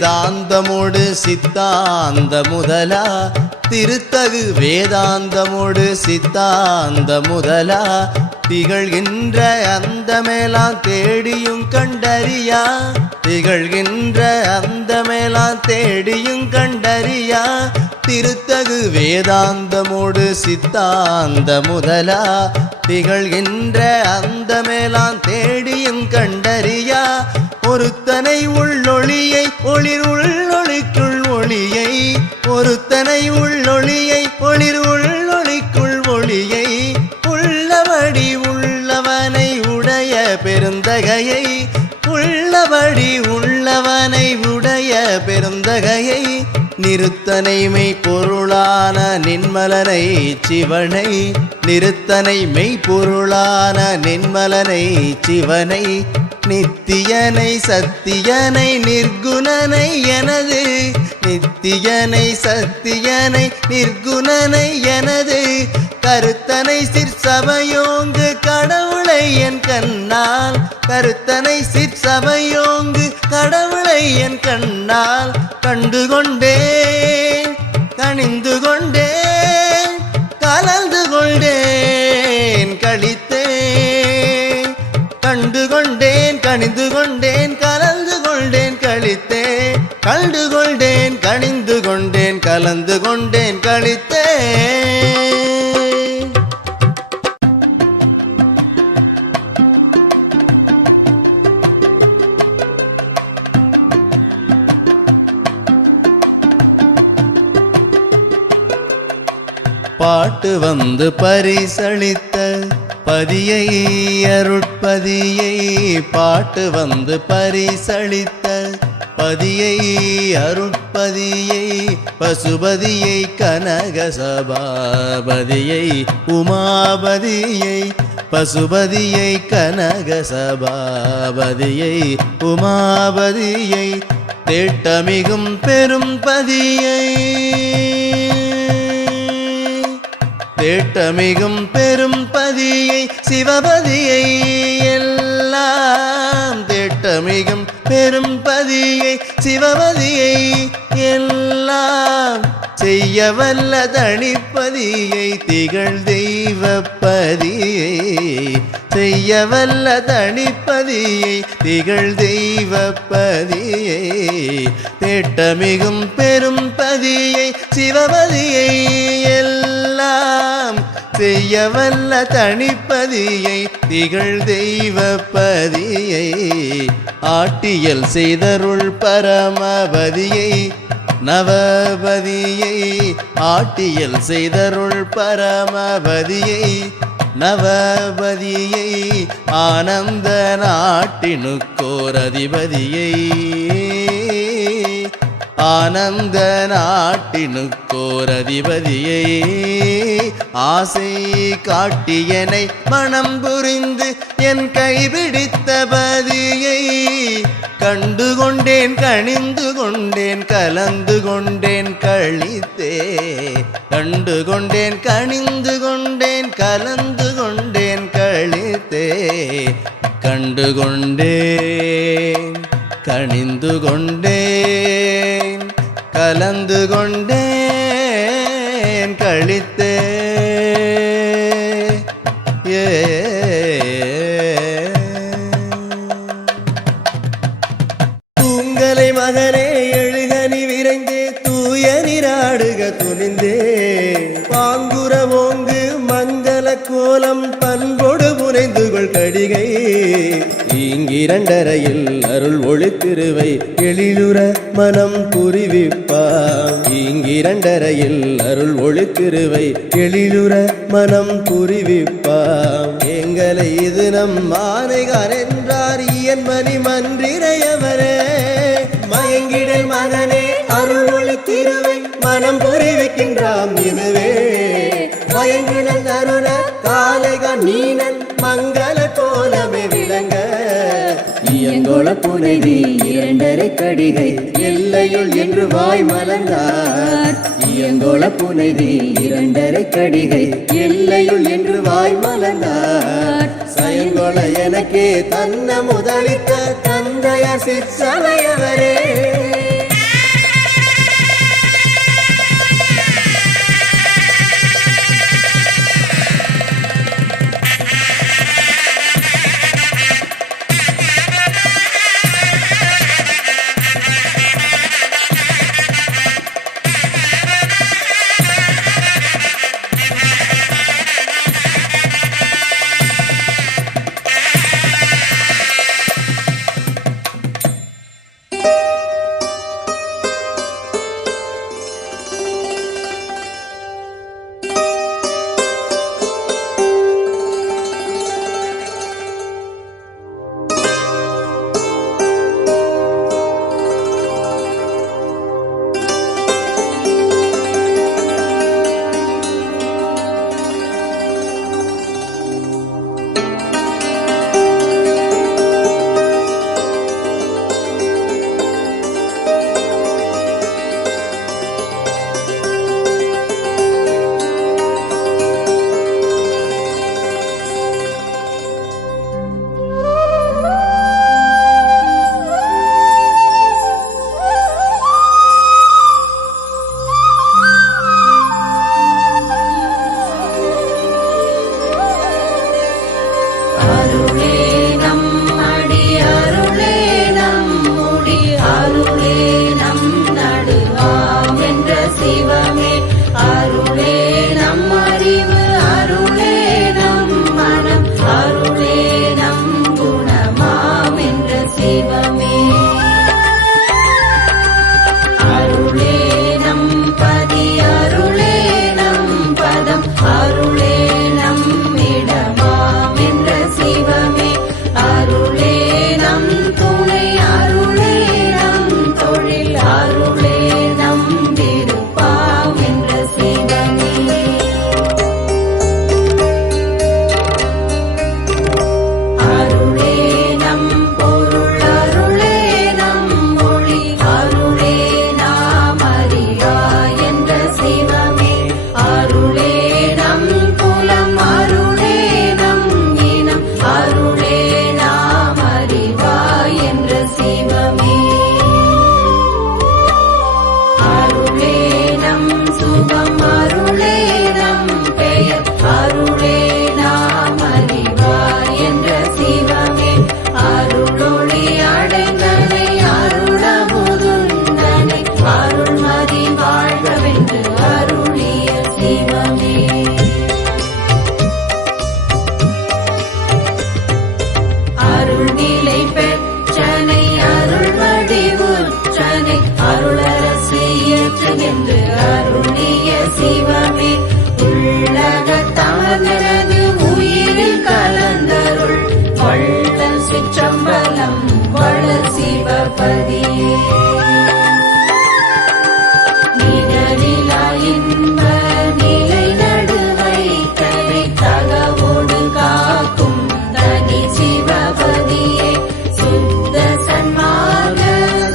வேதாந்தமோடு சித்தாந்த முதலா திருத்தகு வேதாந்தமோடு சித்தாந்த முதலா திகழ்கின்ற அந்த மேலாம் தேடியும் கண்டறியா திகழ்கின்ற அந்த மேலாம் தேடியும் கண்டறியா திருத்தகு வேதாந்தமோடு சித்தாந்த முதலா திகழ்கின்ற அந்த மேலாம் தேடியும் கண்டறியா ஒருத்தனை உள்ளொளியை ஒளிர் உள்ளொளிக்குள் ஒளியை ஒருத்தனை உள்ளொளியை ஒளிர் உள்ளொளிக்குள் ஒளியை உள்ளபடி உள்ளவனை உடைய பெருந்தகையை உள்ளபடி உள்ளவனை உடைய பெருந்தகையை நிறுத்தனை மெய் பொருளான நின்மலனை சிவனை நிறுத்தனை மெய் பொருளான நின்மலனை சிவனை நித்தியனை சத்தியனை நிர்குணனை எனது நித்தியனை சத்தியனை நிர்குணனை எனது கருத்தனை சிற்சபையோங்கு கடவுளை என் கண்ணால் கருத்தனை சிற்சபையோங்கு கடவுளை என் கண்ணால் கண்டுகொண்டேன் கணிந்து கொண்டேன் கலந்து கொண்டேன் கழித்தேன் கண்டுகொண்டேன் கணிந்து கொண்டேன் கலந்து கொண்டேன் கழித்தேன் கண்டு கொண்டேன் கணிந்து கொண்டேன் கலந்து கொண்டேன் கழித்தேன். பாட்டு வந்து பரிசளித்த பதியை அருட்பதியை பாட்டு வந்து பரிசளித்த பதியை அருட்பதியை பசுபதியை கனக சபாபதியை உமாபதியை பசுபதியை கனக சபாபதியை உமாபதியை தேட்டமிகும் பெரும் பதியை தேட்டமிகும் பெரும் பதியை சிவபதியை எல்லாம் தேட்டமிகும் பெரும் பதியை சிவபதியை எல்லாம் செய்ய வல்ல தனிப்பதியை திகழ் தெய்வப்பதியை செய்ய வல்ல தனிப்பதியை திகழ் தெய்வப்பதியை தேட்டமிகும் பெரும் பதியை சிவபதியை எல்லாம் செய்ய வல்ல தனிப்பதியை திகழ் தெய்வப்பதியை ஆட்டியல் செய்தருள் பரமபதியை நவபதியை ஆட்டியல் செய்தருள் பரமபதியை நவபதியை ஆனந்த நாட்டினுக்கோர் அதிபதியை ஆனந்த நாட்டினுக்கோர் அதிபதியை ஆசை காட்டியனை மனம் புரிந்து என் கைபிடித்த பதியை கண்டு கொண்டேன் கணிந்து கொண்டேன் கலந்து கொண்டேன் கழித்தே கண்டு கொண்டேன் கணிந்து கொண்டேன் கலந்து கொண்டேன் கழித்தே கண்டு கொண்டேன் கணிந்து கொண்டேன் கலந்து கொண்டேன் கழித்தே தூங்கலை மகனே எழுகனி விரைந்தே தூய நீராடுக துணிந்தே பாங்குர ஓங்கு மங்கள கோலம் பண்பொடு புனைந்துகொள் கடிகை இங்கிரண்டரையில் அருள் ஒளி திருவை எழிலுற மனம் புரிவிப்பாம் இங்கிரண்டரையில் அருள் ஒளி திருவை எழிலுற மனம் புரிவிப்பாம் எங்களை இது நம் மானைகார் என்றார் இயன் மணி மன்றிரையவரே மயங்கிடல் மகனே அருள் ஒளி திருவை மனம் புரிவிக்கின்றாம் இதுவே மயங்கிடல் அருண காலைகா நீனன் மங்கள கோலமே விளங்க இயங்கோள புனைவி இரண்டரை கடிகை எல்லையுள் என்று வாய் மலர்ந்தார் இயங்கோள புனைவி இரண்டரை கடிகை எல்லையுள் என்று வாய் மலர்ந்தார் சயங்கோள எனக்கே தன்ன முதலித்த தந்தைய சிற்சபையவரே சிவம் அருளே நம் பெயர் அருளே நாம் அறிவார் என்ற சிவமே அருளொளி அடைந்தனை அருளமுதுந்தனை அருள்மதி வாழ்கவென்று அருளிய சிவமே அருள்நிலை பெற்றனை அருள்வடி உற்றனை அருளரசு ஏற்றென்று அருளிய சிவமே உள்ளகத்தமர்ந்தனது உயிரில் கலந்தருள் வள்ளல் சிற்றம்பலம் வளர் சிவபதியே நிழலிலா இன்ப நிலை நடுவைத்தனை தகவோடு காக்கும் தனி சிவபதியே சுத்த சன்மார்க்க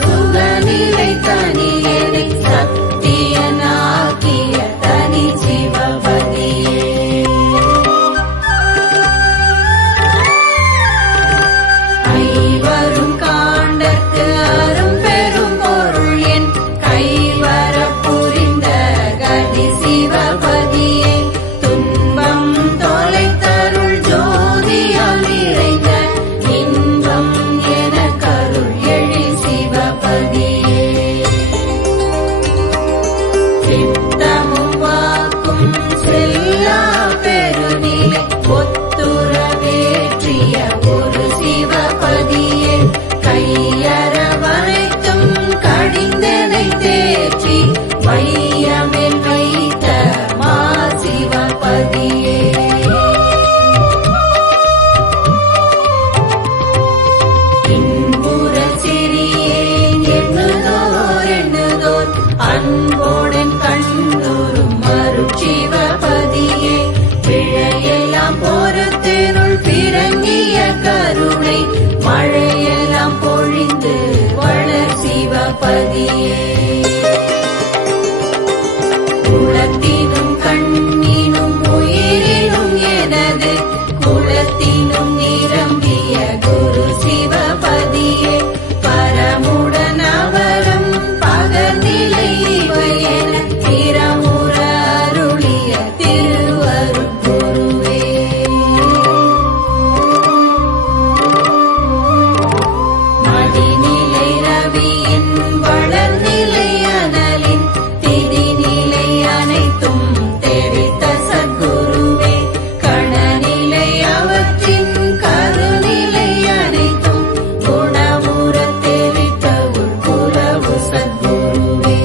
சுகநிலை தனியனை சத்தியனாக்கிய தனி சிவபதியே ஐவரும் காண்டற்கு அரும் பெரும் பொருள் என் கைவர புரிந்த கதி சிவபதியே துன்பம் தொலைத்தருள் ஜோதியால் நிறைந்த இன்பம் என கருள் எழி சிவபதியே சித்தமும் வாக்கும் செல்லா பெருநிலை ஒத்துறவேற்றிய ஒரு சிவபதியே கையறவனைத்தும் கடிந்தனை தேற்றி வையமில் வைத்த மா சிவபதியே இன்புற சிறியேன் எண்ணுதோர் அன்போடன் கண்டோரும் அருட்சிவபதியே பிழையெல்லாம் பொறுத்தேனுள் பிறங்கிய கருணை மழையெல்லாம் பொழிந்து வளர் சிவபதியே குலத்தினும் கண்ணினும் உயிரினும் எனது குலத்தினும் நிரம்பிய குரு சிவபதியே பரமுடன் அவரம் பகநிலை இவையென திறமுற அருளிய திருவருட்குருவே மடிநிலை ரவியின் வளர்நிலை அனலின் திதிநிலை அனைத்தும் தெரித்த சத்குருவே கணநிலை அவற்றின் கருநிலை அனைத்தும் குணமுற தெரித்த உட்குலவு சத்குருவே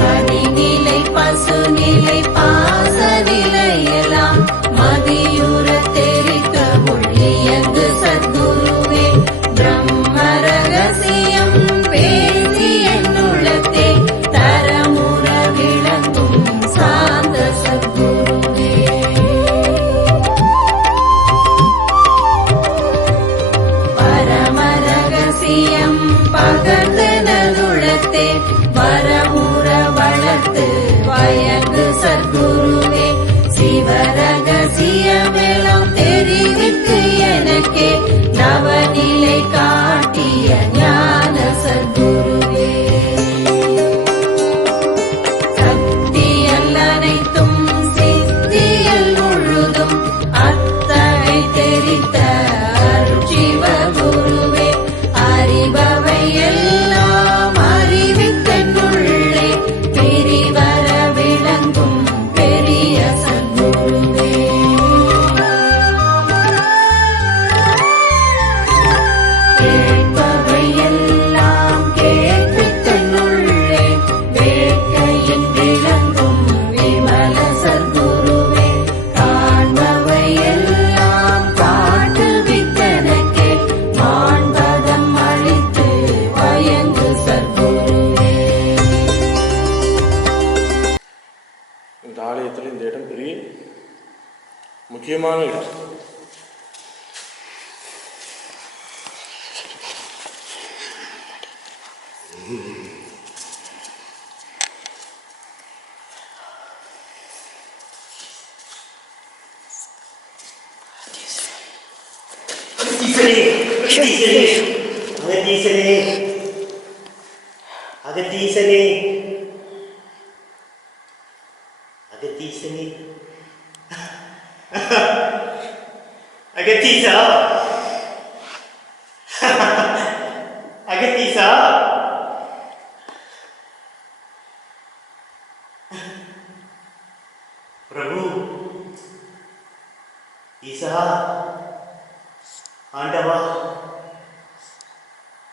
கனிநிலை பசுநிலை பாசநிலையெல்லாம் மதியுற தெரித்த உள்ளியங்கு சத்குருவே பிரம்ம ரகசியம் பேசி என்னுள்ளத்தே தரமுற விளங்கும் சாந்த சத்குருவே பரம ரகசியம் பகர்ந்தனதுளத்தே வரமுற வளர்த்து வயங்கு சத்குருவே சிவரகசியமெல்லாம் தெரிவித்து எனக்கே நவநிலை காட்டிய ஞான சத்குருவே சக்தியல் அனைத்தும் சித்தியல் முழுதும் அத்தனை தெரித்த அருட்சிவகுருவே அறிபவை எல்லாம் அறிவித்தனுள்ளே பிரிவர விளங்கும் பெரிய சத்குருவே கேட்பவை எல்லாம் கேட்பித்தனுள்ளே வேட்கையின் விளங்கும் விமல சத்குருவே காண்பவை எல்லாம் காட்டுவித்தனக்கே மாண்பதம் அளித்து வயங்கு சத்குருவே இந்த ஆலயத்தில் இந்த இடம் பெரிய முக்கியமான இடம். அகத்தீசனே அகத்தீசனே அகத்தீசா அகத்தீசா பிரபு ஈசா ஆண்டவா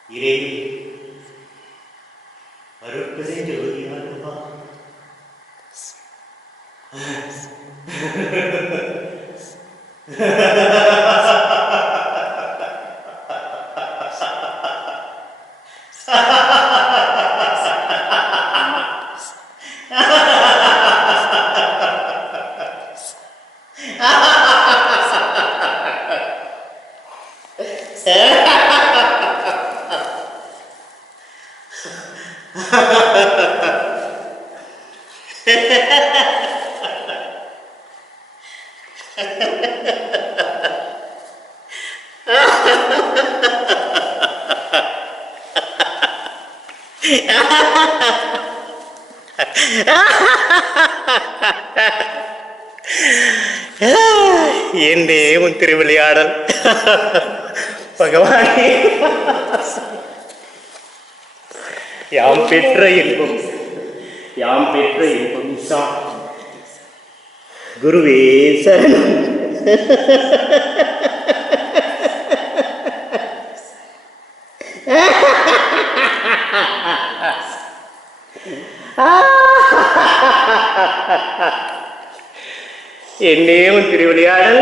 இறைவி அருட்பதே ஜோதி ஆண்டவா என்னே உன் திருவிளையாடல் பகவானே யாம் பெற்ற இன்பம் ஈசா குருவே சரணம் என்னே உன் திருவிளையாடல்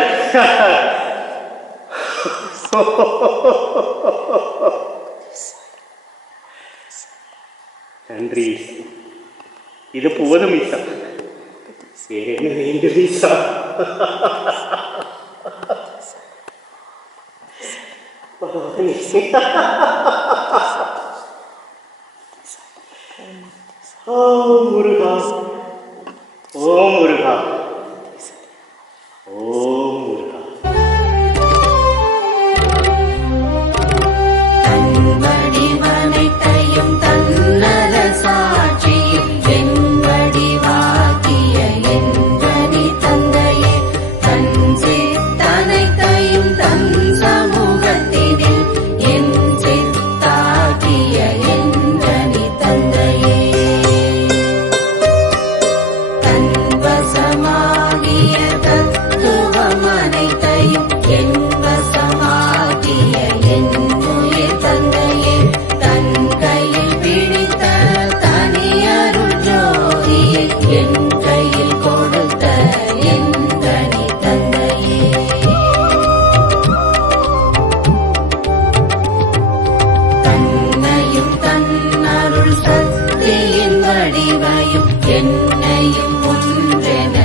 நன்றி இது போதும் ஈசா வேற என்ன வேண்டும் ஈசா ஓ முருகா ஓ முருகா ஓ முருகா வடிவனைத்தையும் தன்னல சாட்சியும் என் வடிவாக்கிய எந்தனி தந்தையே தன் சித்தனைத்தையும் தன் சமூகத்தினில் என் சித்தாக்கிய எந்தனி தந்தையே தன் வசமாகிய தத்துவம் அனைத்தையும் என் வசமாகிய என் உயிர் தந்தையே தன் கையில் பிடித்த தனியருள் ஜோதியை என் கையில் கொடுத்த என் தனி தந்தையே தன்னையும் தன்னருள் சக்தியின் வடிவையும் என்னையும் ஒன்றென